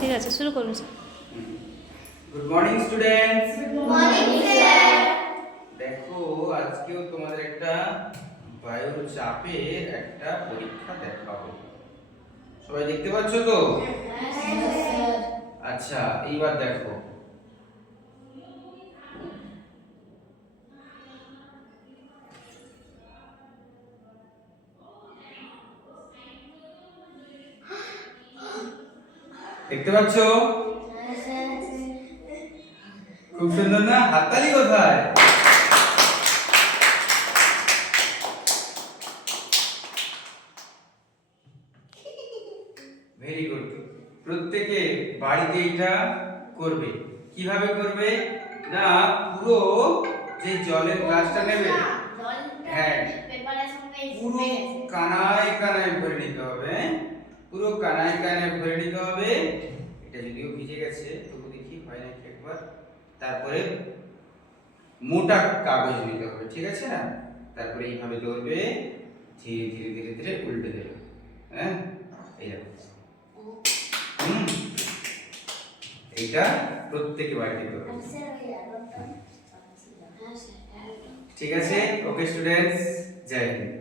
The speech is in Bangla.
ঠিক আছে, শুরু করুন sir. Good morning students. Good morning sir. দেখো আজকেও তোমাদের একটা বায়ুর চাপের একটা পরীক্ষা দেখাবো। সবাই দেখতে পাচ্ছ তো? আচ্ছা, এইবার দেখো। দেখতে পাচ্ছ? খুব সুন্দর না? হাততালি কোথায়? Very good. প্রত্যেকে বাড়িতে এটা করবে। কিভাবে করবে? না, পুরো যে জলের গ্লাসটা নেবে, হ্যাঁ, পুরো কানায় কানায় ভরে নিতে হবে। পুরো কানায় কানায় ভরে নিতে হবে। এটা যদিও ভিজে গেছে তবু দেখি হয় নাকি একবার। তারপরে মোটা কাগজ নিতে হবে, ঠিক আছে না? তারপরে এইভাবে ধরবে, ধীরে ধীরে ধীরে ধীরে উল্টে দেবে। হ্যাঁ, এইরকম। এইটা প্রত্যেকে বাড়িতে করবে। ঠিক আছে? ওকে স্টুডেন্টস, জয় হিন্দ।